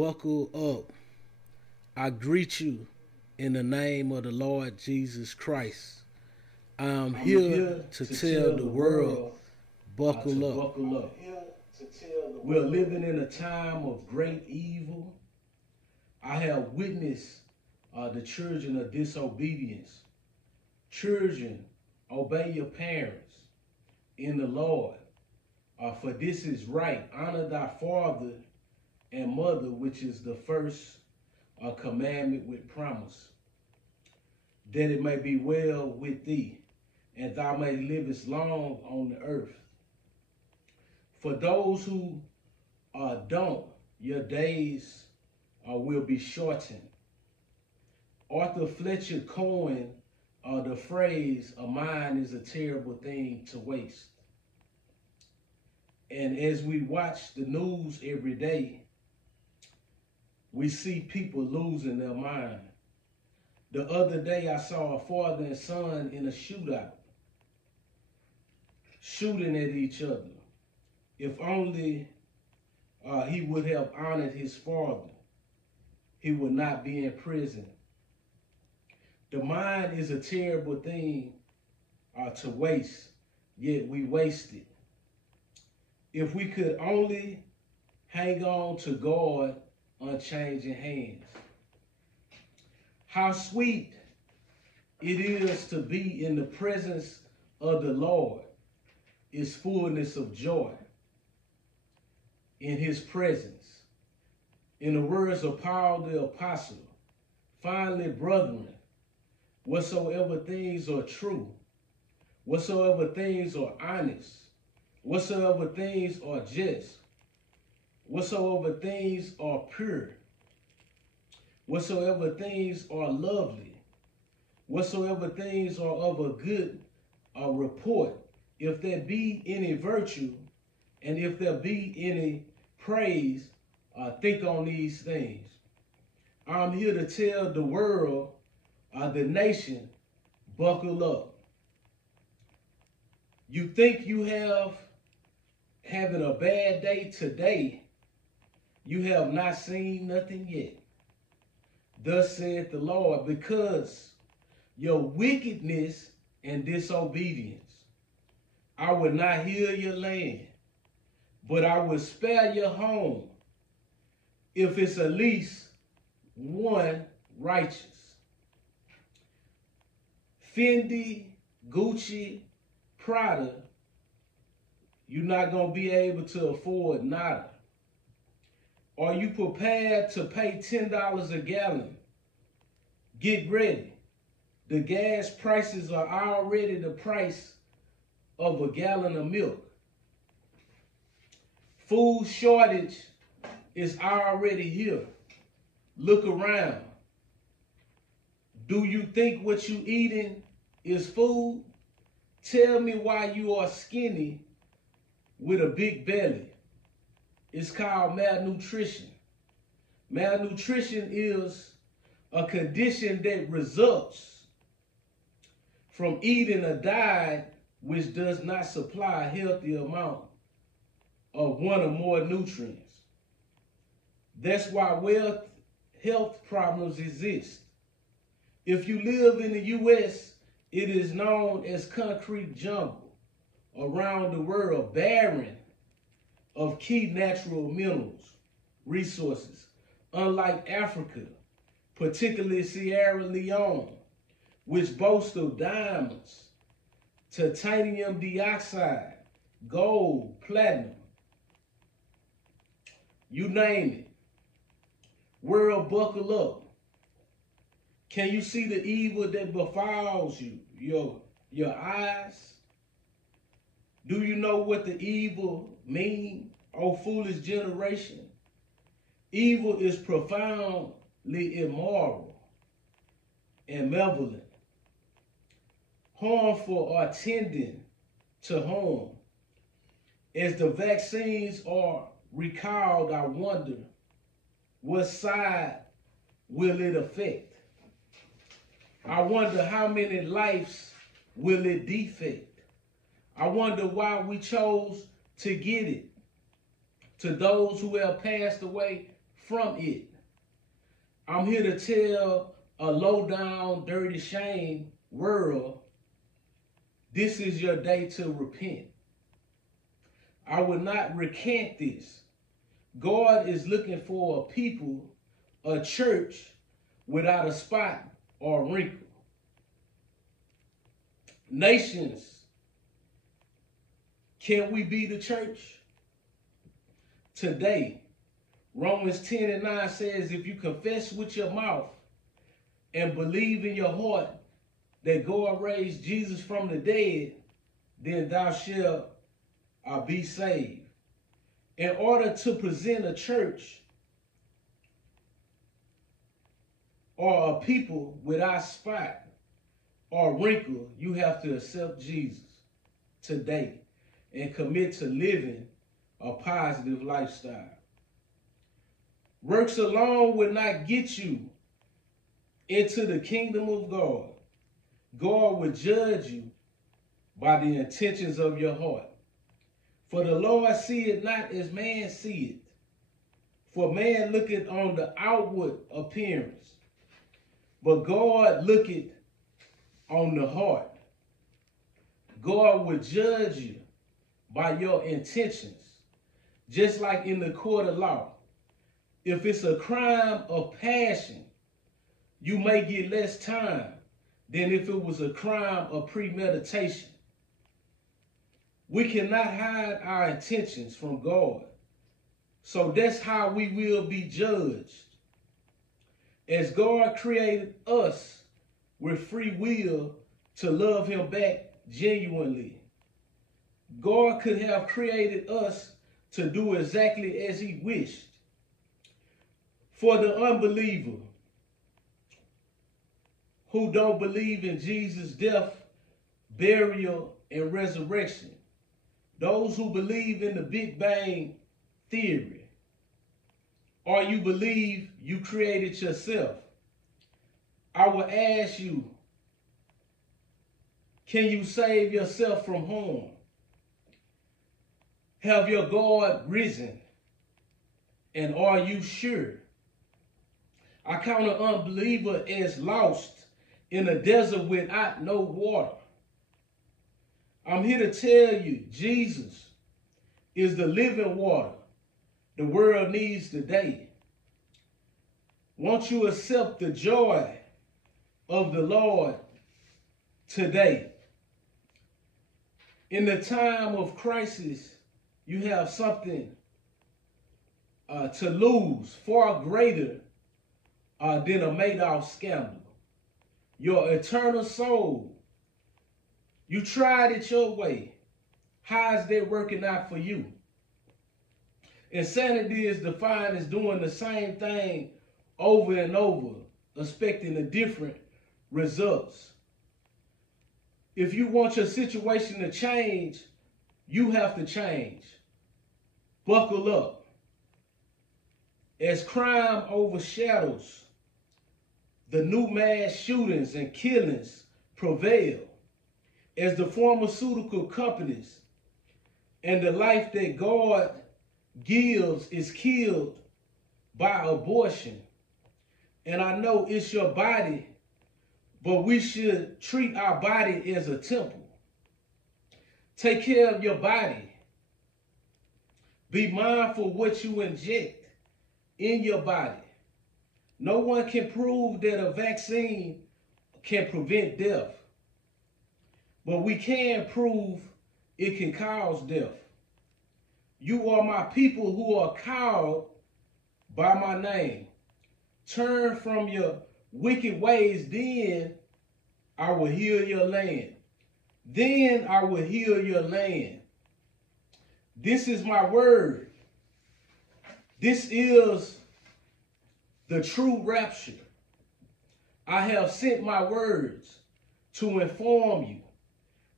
Buckle up. I greet you in the name of the Lord Jesus Christ. I'm here to tell the world, buckle up. Buckle up. We're living in a time of great evil. I have witnessed the children of disobedience. Children, obey your parents in the Lord, for this is right. Honor thy father and mother, which is the first commandment with promise, that it may be well with thee, and thou may live as long on the earth. For those who don't, your days will be shortened. Arthur Fletcher coined the phrase, "A mind is a terrible thing to waste." And as we watch the news every day, we see people losing their mind. The other day, I saw a father and son in a shootout, shooting at each other. If only he would have honored his father, he would not be in prison. The mind is a terrible thing to waste, yet we waste it. If we could only hang on to God unchanging hands. How sweet it is to be in the presence of the Lord is fullness of joy in his presence. In the words of Paul the Apostle, finally, brethren, whatsoever things are true, whatsoever things are honest, whatsoever things are just, whatsoever things are pure, whatsoever things are lovely, whatsoever things are of a good report, if there be any virtue, and if there be any praise, think on these things. I'm here to tell the world, the nation, buckle up. You think you having a bad day today, you have not seen nothing yet. Thus saith the Lord, because your wickedness and disobedience, I will not heal your land, but I will spare your home, if it's at least one righteous. Fendi, Gucci, Prada, you're not going to be able to afford nada. Are you prepared to pay $10 a gallon? Get ready. The gas prices are already the price of a gallon of milk. Food shortage is already here. Look around. Do you think what you eating is food? Tell me why you are skinny with a big belly. It's called malnutrition. Malnutrition is a condition that results from eating a diet which does not supply a healthy amount of one or more nutrients. That's why health problems exist. If you live in the U.S., it is known as concrete jungle. Around the world, barren of key natural minerals, resources. Unlike Africa, particularly Sierra Leone, which boasts of diamonds, titanium dioxide, gold, platinum, you name it. World, buckle up. Can you see the evil that befalls you, your eyes? Do you know what the evil mean, O foolish generation? Evil is profoundly immoral and malevolent, harmful or tending to harm. As the vaccines are recalled, I wonder, what side will it affect? I wonder how many lives will it defect? I wonder why we chose to get it. To those who have passed away from it. I'm here to tell a low down, dirty shame world, this is your day to repent. I will not recant this. God is looking for a people, a church without a spot or wrinkle. Nations, can we be the church? Today, Romans 10:9 says, if you confess with your mouth and believe in your heart that God raised Jesus from the dead, then thou shalt be saved. In order to present a church or a people without spot or wrinkle, you have to accept Jesus today and commit to living a positive lifestyle. Works alone will not get you into the kingdom of God. God will judge you by the intentions of your heart. For the Lord seeth not as man seeth. For man looketh on the outward appearance, but God looketh on the heart. God will judge you by your intentions. Just like in the court of law, if it's a crime of passion, you may get less time than if it was a crime of premeditation. We cannot hide our intentions from God. So that's how we will be judged. As God created us with free will to love him back genuinely, God could have created us to do exactly as he wished. For the unbeliever who don't believe in Jesus' death, burial, and resurrection, those who believe in the Big Bang theory, or you believe you created yourself, I will ask you, can you save yourself from harm? Have your God risen? And are you sure? I count an unbeliever as lost in a desert without no water. I'm here to tell you, Jesus is the living water the world needs today. Won't you accept the joy of the Lord today? In the time of crisis, you have something to lose far greater than a Madoff scandal. Your eternal soul. You tried it your way. How is that working out for you? Insanity is defined as doing the same thing over and over, expecting a different results. If you want your situation to change, you have to change. Buckle up. As crime overshadows, the new mass shootings and killings prevail, as the pharmaceutical companies and the life that God gives is killed by abortion. And I know it's your body, but we should treat our body as a temple. Take care of your body. Be mindful of what you inject in your body. No one can prove that a vaccine can prevent death, but we can prove it can cause death. You are my people who are called by my name. Turn from your wicked ways, then I will heal your land. Then I will heal your land. This is my word. This is the true rapture. I have sent my words to inform you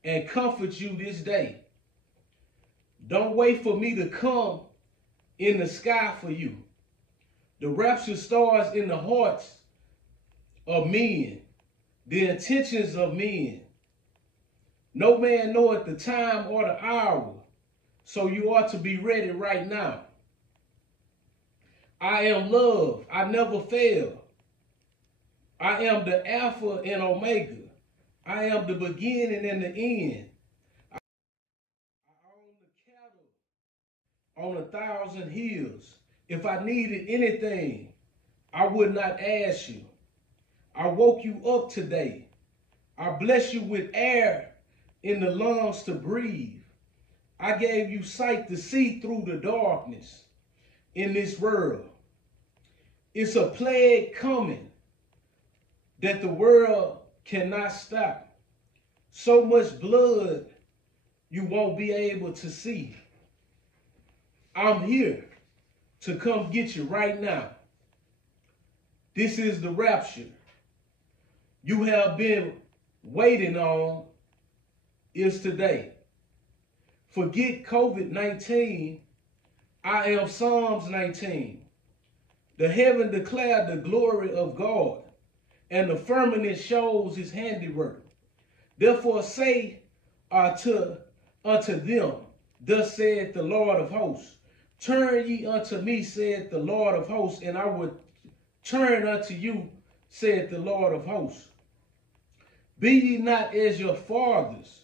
and comfort you this day. Don't wait for me to come in the sky for you. The rapture starts in the hearts of men, the intentions of men. No man knoweth the time or the hour, so you ought to be ready right now. I am love. I never fail. I am the Alpha and Omega. I am the beginning and the end. I own the cattle on 1,000 hills. If I needed anything, I would not ask you. I woke you up today. I bless you with air in the lungs to breathe. I gave you sight to see through the darkness in this world. It's a plague coming that the world cannot stop. So much blood you won't be able to see. I'm here to come get you right now. This is the rapture you have been waiting on is today. Forget COVID-19. I am Psalms 19. The heaven declared the glory of God, and the firmament shows his handiwork. Therefore say unto them, thus saith the Lord of hosts, turn ye unto me, saith the Lord of hosts, and I will turn unto you, saith the Lord of hosts. Be ye not as your fathers,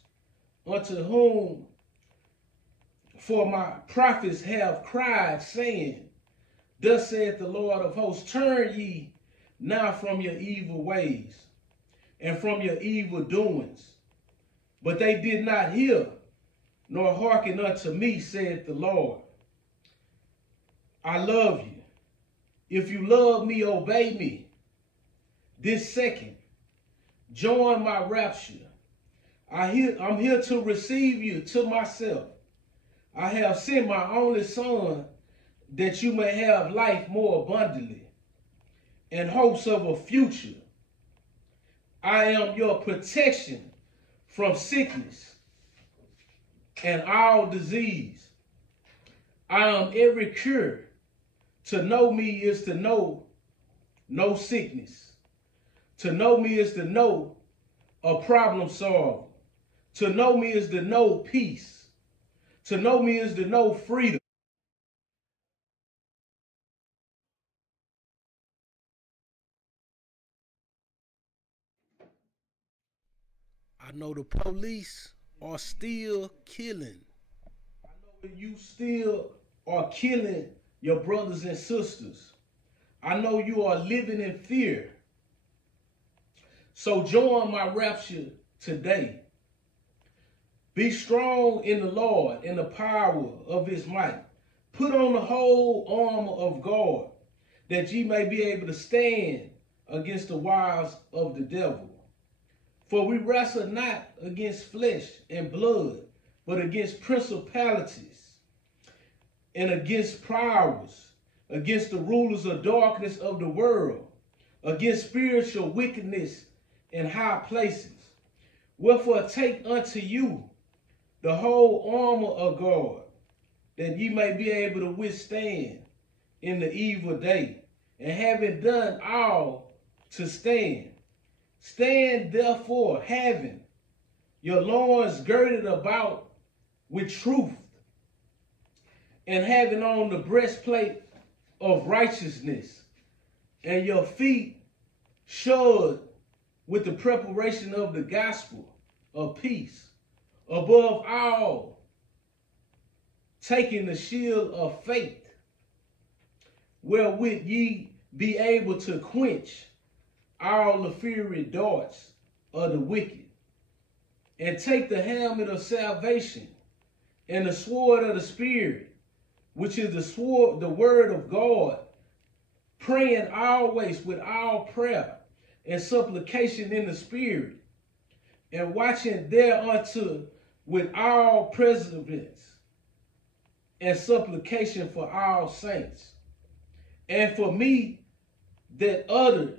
unto whom for my prophets have cried, saying, thus saith the Lord of hosts, turn ye now from your evil ways and from your evil doings. But they did not hear, nor hearken unto me, saith the Lord. I love you. If you love me, obey me. This second, join my rapture. I'm here to receive you to myself. I have sent my only son that you may have life more abundantly and hopes of a future. I am your protection from sickness and all disease. I am every cure. To know me is to know no sickness. To know me is to know a problem solver. To know me is to know peace. To know me is to know freedom. I know the police are still killing. I know you still are killing your brothers and sisters. I know you are living in fear. So join my rapture today. Be strong in the Lord and the power of his might. Put on the whole armor of God, that ye may be able to stand against the wiles of the devil. For we wrestle not against flesh and blood, but against principalities and against powers, against the rulers of darkness of the world, against spiritual wickedness in high places. Wherefore take unto you the whole armor of God, that ye may be able to withstand in the evil day, and having done all to stand. Stand therefore, having your loins girded about with truth, and having on the breastplate of righteousness, and your feet shod with the preparation of the gospel of peace. Above all, taking the shield of faith, wherewith ye be able to quench all the fiery darts of the wicked, and take the helmet of salvation and the sword of the Spirit, which is the sword, the word of God, praying always with all prayer and supplication in the Spirit, and watching thereunto with all perseverance and supplication for all saints, and for me, that utterance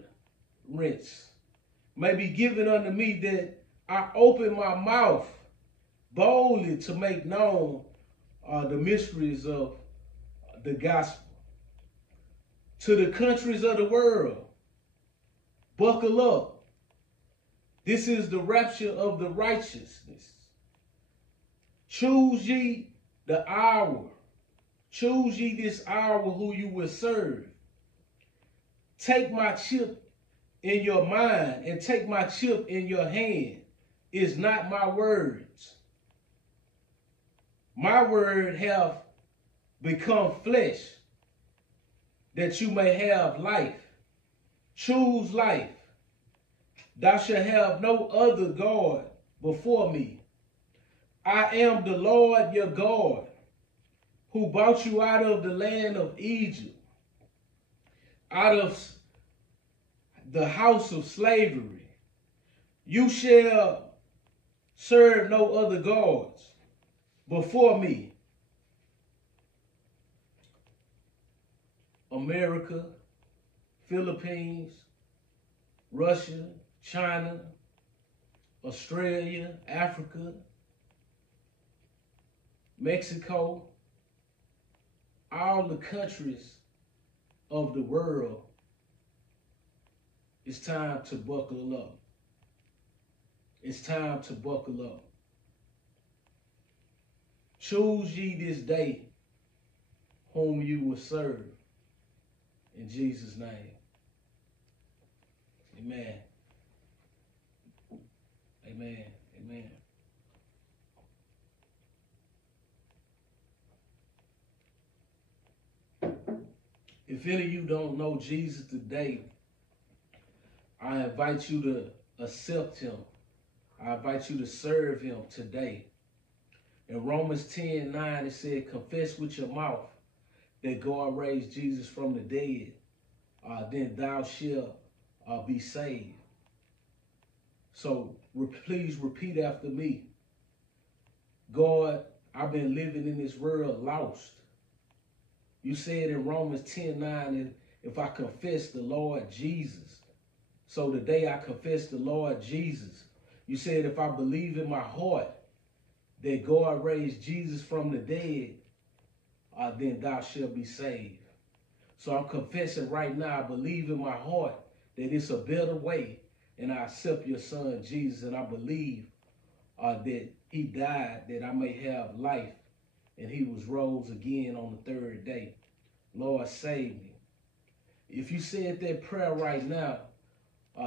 may be given unto me, that I open my mouth boldly to make known the mysteries of the gospel to the countries of the world. Buckle up. This is the rapture of the righteousness. Choose ye the hour Choose ye this hour who you will serve. Take my chip in your mind and take my chip in your hand. Is not my words. My word have become flesh, that you may have life. Choose life. Thou shalt have no other God before me. I am the Lord your God, who brought you out of the land of Egypt, out of the house of slavery. You shall serve no other gods before me. America, Philippines, Russia, China, Australia, Africa, Mexico, all the countries of the world, it's time to buckle up. It's time to buckle up. Choose ye this day whom you will serve. In Jesus' name. Amen. Amen. Amen. If any of you don't know Jesus today, I invite you to accept him. I invite you to serve him today. In Romans 10:9, it said, confess with your mouth that God raised Jesus from the dead, then thou shalt be saved. So please repeat after me. God, I've been living in this world lost. You said in Romans 10:9, if I confess the Lord Jesus. So today I confess the Lord Jesus. You said if I believe in my heart that God raised Jesus from the dead, then thou shalt be saved. So I'm confessing right now, I believe in my heart that it's a better way, and I accept your son Jesus, and I believe that he died that I may have life, and he was rose again on the third day. Lord, save me. If you said that prayer right now,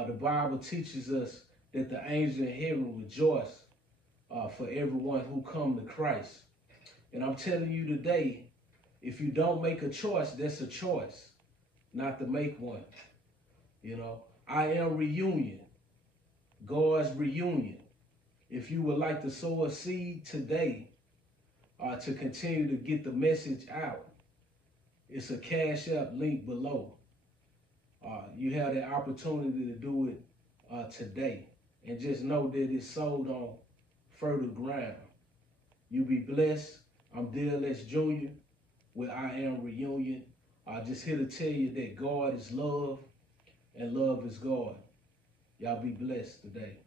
the Bible teaches us that the angels in heaven rejoice for everyone who come to Christ. And I'm telling you today, if you don't make a choice, that's a choice not to make one. You know, I am reunion, God's reunion. If you would like to sow a seed today to continue to get the message out, it's a Cash App link below. You have the opportunity to do it today. And just know that it's sold on fertile ground. You be blessed. I'm DLS Jr. with I Am Reunion. Just here to tell you that God is love and love is God. Y'all be blessed today.